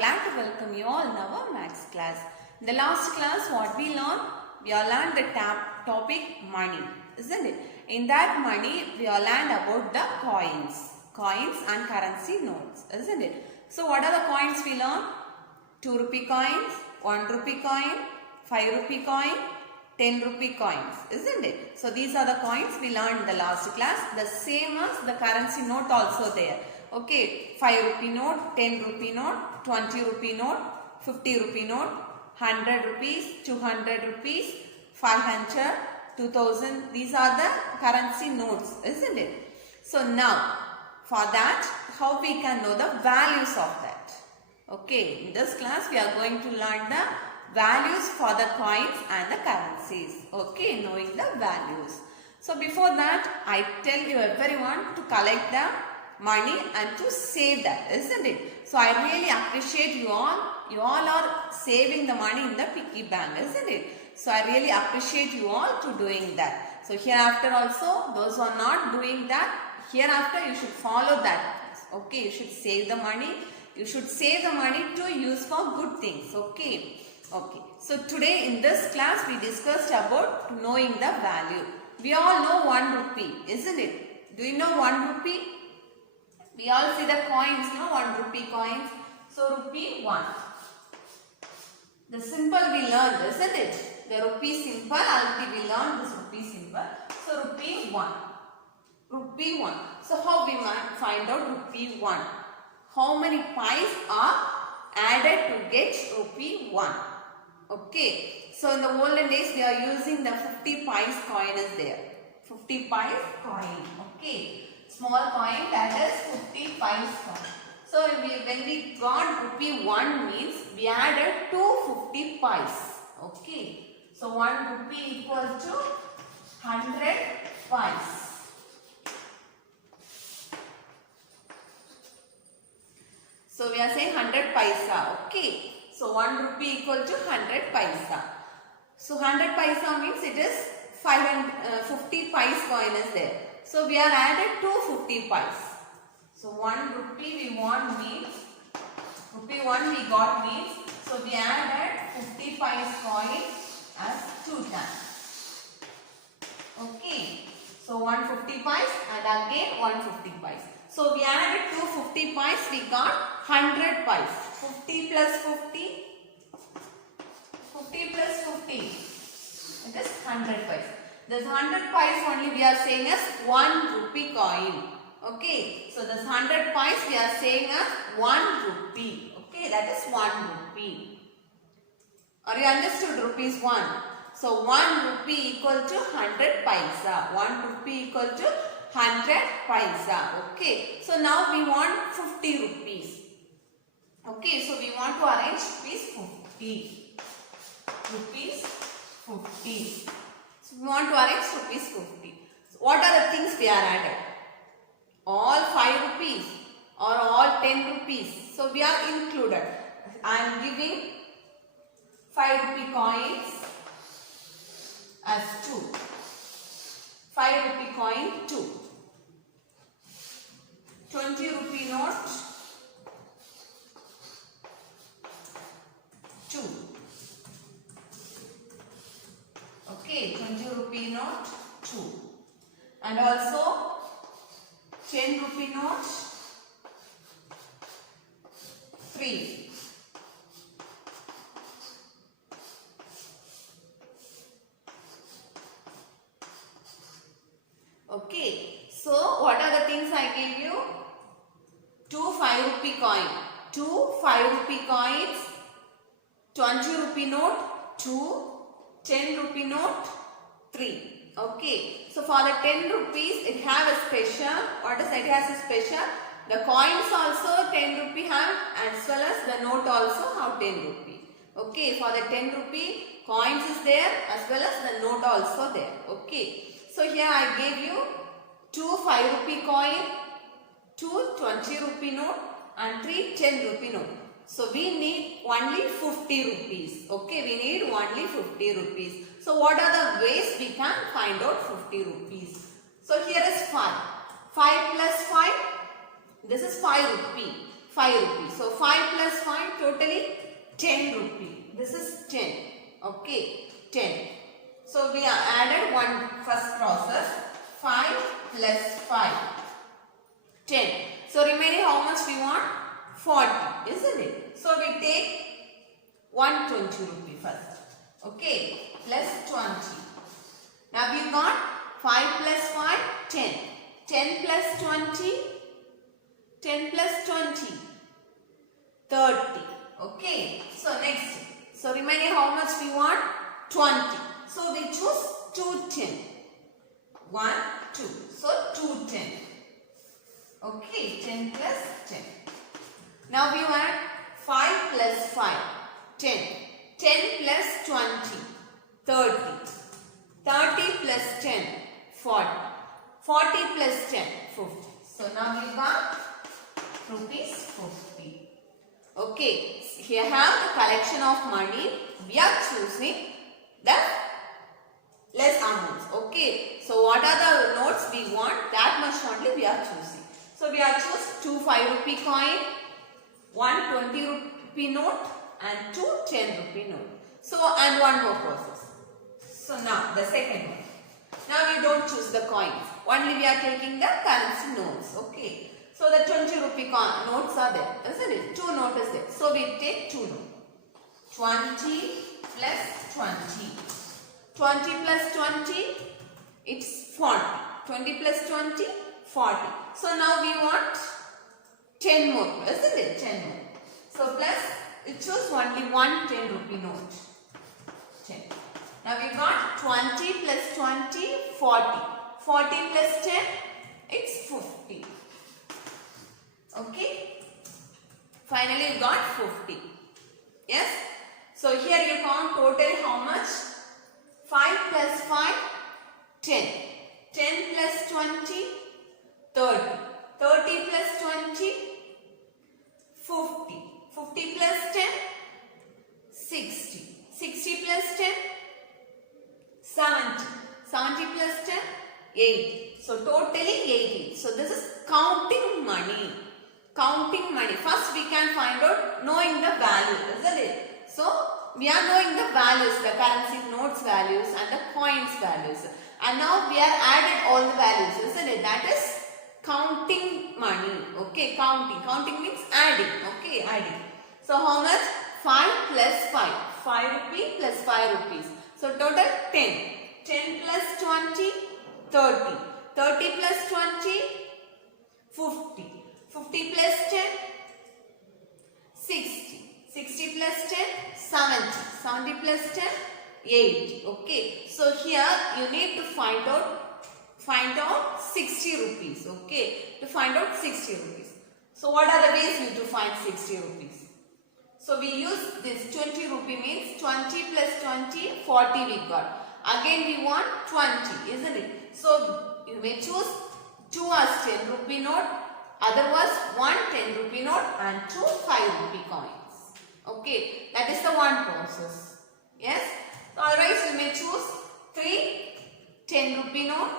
glad to welcome you all in our maths class. In the last class, what we learned? We all learned the topic money, isn't it? In that money, we all learned about the coins and currency notes, isn't it? So what are the coins we learned? 2 rupee coins, 1 rupee coin, 5 rupee coin, 10 rupee coins, isn't it? So these are the coins we learned in the last class. The same as the currency note also there. Okay, 5 rupee note, 10 rupee note, 20 rupee note, 50 rupee note, 100 rupees, 200 rupees, 500, 2000. These are the currency notes, isn't it? So now, for that, how we can know the values of that? Okay, in this class we are going to learn the values for the coins and the currencies. Okay, knowing the values. So before that, I tell you everyone to collect the money and to save that, isn't it? So I really appreciate you all. You all are saving the money in the piggy bank, isn't it? So I really appreciate you all to doing that. So hereafter also, those who are not doing that, hereafter you should follow that. Okay, you should save the money. You should save the money to use for good things. Okay. Okay. So today in this class we discussed about knowing the value. We all know 1 rupee, isn't it? Do you know 1 rupee? We all see the coins, no? 1 rupee coins. So rupee 1. The symbol we learned, isn't it? The rupee symbol, already we learned this rupee symbol. So rupee 1. Rupee 1. So how we might find out rupee 1? How many pies are added to get rupee 1? Okay. So in the olden days we are using the 50 pies coin is there. 50 pies coin. Okay. Small coin, that is 50 pies coin. So when we got rupee 1 means we added 250 pies. Okay. So 1 rupee equal to 100 pies. So we are saying 100 paisa. Okay. So 1 rupee equal to 100 paisa. So 100 paisa means it is 50 pies coin is there. So we are added 250 pies. So 1 rupee we want means, rupee 1 we got means, so we added 50 pies coin as 2 times. Okay. So 150 pies and again 150 pies. So we added 250 pies, we got 100 pies. 50 plus 50, 50 plus 50, it is 100 pies. This 100 pies only we are saying as 1 rupee coin. Okay, so this 100 pies we are saying as 1 rupee. Okay, that is 1 rupee. Are you understood? Rupees 1. So 1 rupee equal to 100 paisa. 1 rupee equal to 100 paisa. Okay, so now we want 50 rupees. Okay, so we want to arrange rupees 50. Rupees 50. So we want to arrange rupees 50. So what are the things we are added? All 5 rupees or all 10 rupees. So we are included. I am giving 5 rupee coins as 2. 5 rupee coin 2. 20 rupee note 2. Okay, 20 rupee note 2. And also 10 rupee note 3. Okay, so what are the things I gave you? 2 5 rupee coin, 2 5 rupee coins, 20 rupee note 2, 10 rupee note 3. Okay, so for the 10 rupees it have a special. What is it? Has a special. The coins also 10 rupee have, as well as the note also have 10 rupee. Okay, for the 10 rupee coins is there, as well as the note also there. Okay, so here I gave you 2 5 rupee coin, 2 20 rupee note and 3 10 rupee note. So we need only 50 rupees. Okay, we need only 50 rupees. So what are the ways we can find out 50 rupees? So here is 5. 5 plus 5, this is 5 rupee. 5 rupees. So 5 plus 5, total 10 rupee. This is 10. Okay, 10. So we added one first process. 5 plus 5. 10. So remaining how much we want? 40, isn't it? So we take 120 rupee first. Okay, plus 20. Now we got 5 plus 5, 10. 10 plus 20, 10 plus 20, 30. Okay, so next. So remaining how much we want? 20. So we choose 210. 1, 2. So 210. Okay, 10 plus 10. Now we want 5 plus 5, 10. 10 plus 20, 30. 30 plus 10, 40. 40 plus 10, 50. So now we got rupees 50. Okay, here have the collection of money. We are choosing the less amounts. Okay, so what are the notes we want? That much only we are choosing. So we are choose 2 5 rupee coin, 1 20 rupee note and 2 10 rupee note. So and one more process. So now the second one. Now we don't choose the coins. Only we are taking the currency notes. Okay. So the 20 rupee notes are there. Isn't it? 2 notes is there. So we take 2 notes. 20 plus 20. 20 plus 20, it's 40. 20 plus 20, 40. So now we want 10 more, isn't it? 10 more. So plus, it choose only one 10 rupee note. 10. Now we got 20 plus 20, 40. 40 plus 10, it's 50. Okay. Finally, we got 50. Yes. So here you count total how much? 5 plus 5, 10. 10 plus 20, 30. 30 plus 20, 50. 50 plus 10, 60. 60 plus 10, 70. 70 plus 10, 80. So totally 80. So this is counting money. Counting money. First we can find out knowing the value, isn't it? So we are knowing the values, the currency notes values and the coins values. And now we are added all the values, isn't it? That is counting money. Okay, counting. Counting means adding. Okay, adding. So how much? 5 plus 5. 5 rupee plus 5 rupees. So total 10. 10 plus 20, 30. 30 plus 20, 50. 50 plus 10, 60. 60 plus 10, 70. 70 plus 10, 80. Okay. So here you need to find out 60 rupees. Okay. To find out 60 rupees. So what are the ways you to find 60 rupees? So we use this 20 rupee means 20 plus 20, 40 we got. Again we want 20, isn't it? So you may choose 2 as 10 rupee note, otherwise 1 10 rupee note and 2 5 rupee coins. Okay, that is the one process. Yes. So otherwise you may choose 3 10 rupee note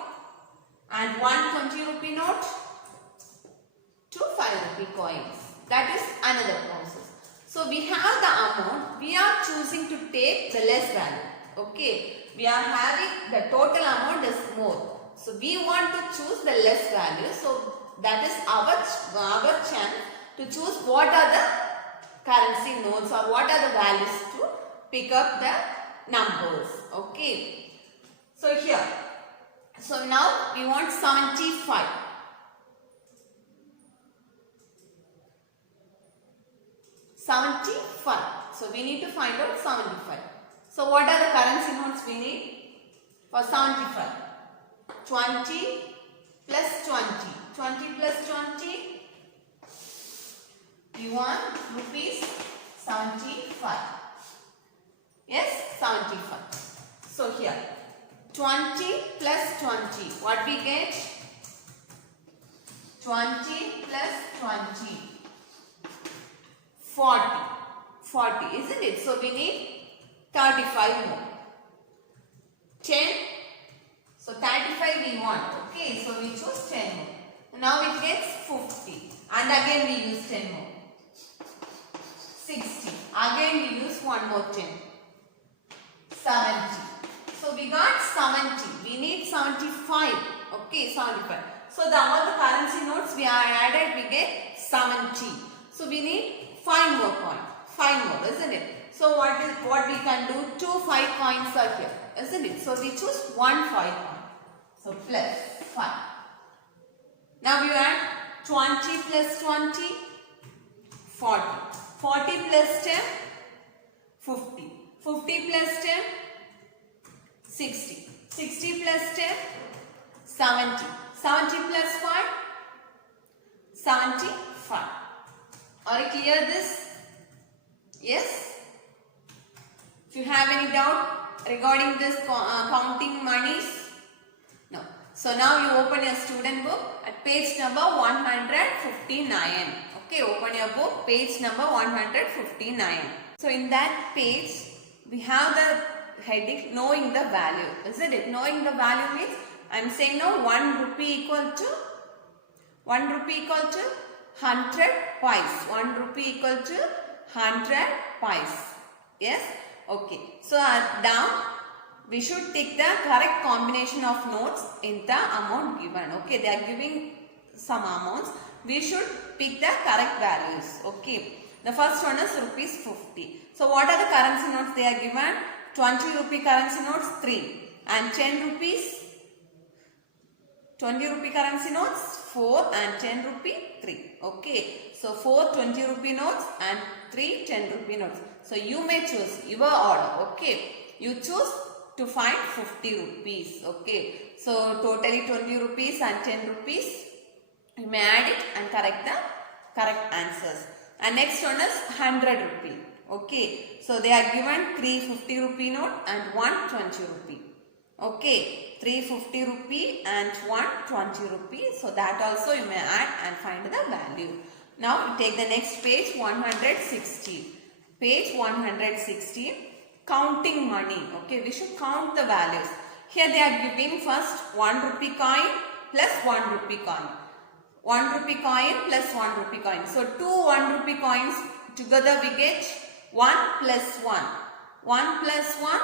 and 1 20 rupee note, 2 5 rupee coins. That is another process. So we have the amount, we are choosing to take the less value. Okay, we are having the total amount is more. So we want to choose the less value. So that is our chance to choose what are the currency notes or what are the values to pick up the numbers. Okay. So here, so now we want 75. 75. So we need to find out 75. So what are the currency notes we need for 75? 20 plus 20. 20 plus 20. You want rupees 75. Yes, 75. So here 20 plus 20. What we get? 20 plus 20. 40. 40, isn't it? So we need 35 more. 10. So 35 we want. Okay, so we choose 10 more. Now it gets 50. And again we use 10 more. 60. Again we use one more 10. 70. So we got 70. We need 75. Okay, 75. So the all the currency notes we are added, we get 70. So we need 5 more coins. 5 more, isn't it? So what we can do? 2 5 coins are here, isn't it? So we choose 1 5 coin. So plus 5. Now you add 20 plus 20, 40. 40 plus 10, 50. 50 plus 10, 60. 60 plus 10, 70. 70 plus 5, 75. Are you clear this? Yes? If you have any doubt regarding this counting monies? No. So now you open your student book at page number 159. Okay, open your book, page number 159. So in that page, we have the heading knowing the value, isn't it? Knowing the value means I am saying now 1 rupee equal to 100 pies. 1 rupee equal to 100 pies. Yes? Okay. So down we should take the correct combination of notes in the amount given. Okay, they are giving some amounts. We should pick the correct values. Okay. The first one is rupees 50. So what are the currency notes they are given? 20 rupee currency notes 3 and 10 rupees 20 rupee currency notes 4 and 10 rupee 3. Okay. So 4 20 rupee notes and 3 10 rupee notes. So you may choose your order. Okay. You choose to find 50 rupees. Okay. So totally 20 rupees and 10 rupees. You may add it and correct the correct answers. And next one is 100 rupee. Okay. So they are given 3 50 rupee note and 1 20 rupee. Okay. 3 50 rupee and 1 20 rupee. So that also you may add and find the value. Now take the next page 160. Page 160. Counting money. Okay. We should count the values. Here they are giving first 1 rupee coin plus 1 rupee coin. 1 rupee coin plus 1 rupee coin. So 2 1 rupee coins together we get 1 plus 1. 1 plus 1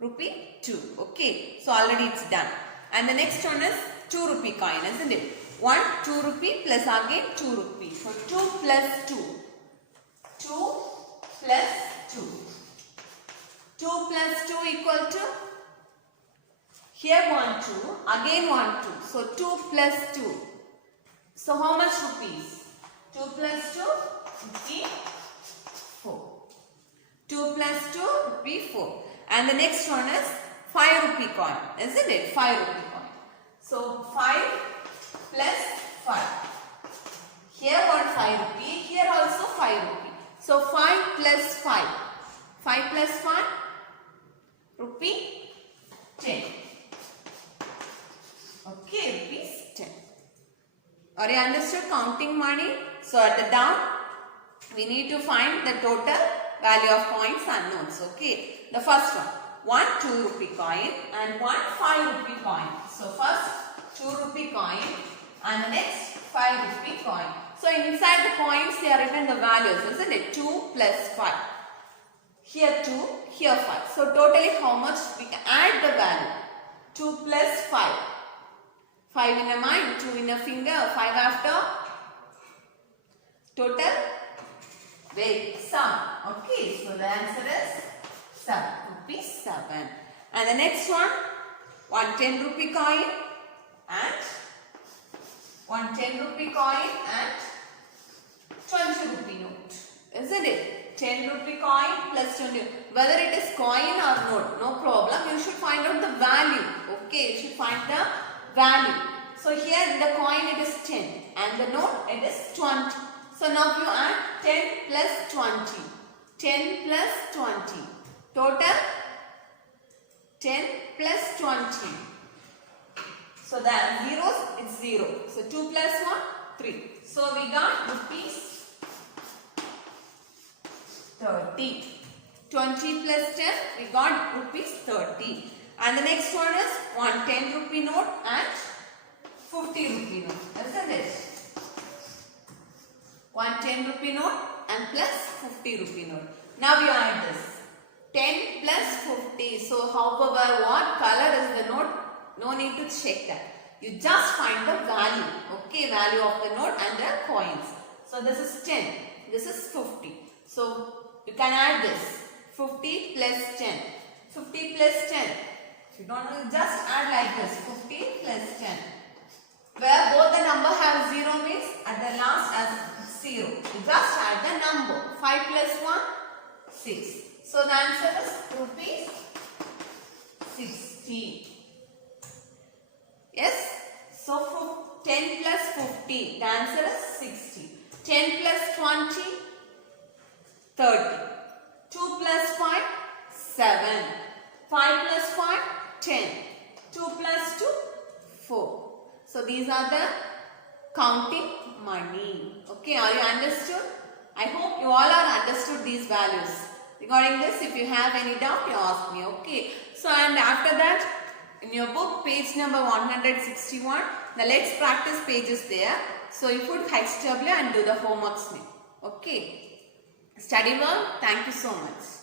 rupee 2. Okay. So already it's done. And the next one is 2 rupee coin, isn't it? 1 2 rupee plus again 2 rupee. So 2 plus 2. 2 plus 2. 2 plus 2 equal to, here 1 2, again 1 2. So 2 plus 2. So how much rupees? 2 plus 2 rupee 4. 2 plus 2 rupee 4. And the next one is 5 rupee coin, isn't it? 5 rupee coin. So 5 plus 5. Here one 5 rupee, here also 5 rupee. So 5 plus 5. 5 plus 5 rupee 10. Okay, rupees 10. Are you understood counting money? So at the down, we need to find the total value of coins and notes. Okay. The first one 2 rupee coin and 5 rupee coin. So first 2 rupee coin and the next 5 rupee coin. So inside the coins they are written the values, isn't it? 2 plus 5. Here 2, here 5. So totally how much we can add the value? 2 plus 5. 5 in a mind, 2 in a finger, 5 after. Total weight sum. Okay, so the answer is 7. Rupees 7. And the next one 10 rupee coin and 10 rupee coin and 20 rupee note. Isn't it? 10 rupee coin plus 20. Whether it is coin or note, no problem. You should find out the value. Okay, you should find the value. So here in the coin it is 10 and the note it is 20. So now you add 10 plus 20. 10 plus 20. Total 10 plus 20. So the zeros it's 0. So 2 plus 1, 3. So we got rupees 30. 20 plus 10 we got rupees 30. And the next one is 10 rupee note and 50 rupee note, isn't it? 10 rupee note and plus 50 rupee note. Now you add this. 10 plus 50. So however, what color is the note? No need to check that. You just find the value. Okay, value of the note and the coins. So this is 10. This is 50. So you can add this. 50 plus 10. 50 plus 10. If you don't know, just add like this. 50 plus 10. Where both the number have 0 means at the last as 0. You just add the number. 5 plus 1, 6. So the answer is rupees 60. Yes? So 10 plus 50. The answer is 60. 10 plus 20, 30. 2 plus 5, 7. 5 plus 5, 10. 2 plus 2, 4. So these are the counting money. Okay, are you understood? I hope you all are understood these values. Regarding this, if you have any doubt, you ask me. Okay. So and after that, in your book, page number 161, the let's practice page is there. So you put HW and do the homeworks. Okay. Study well. Thank you so much.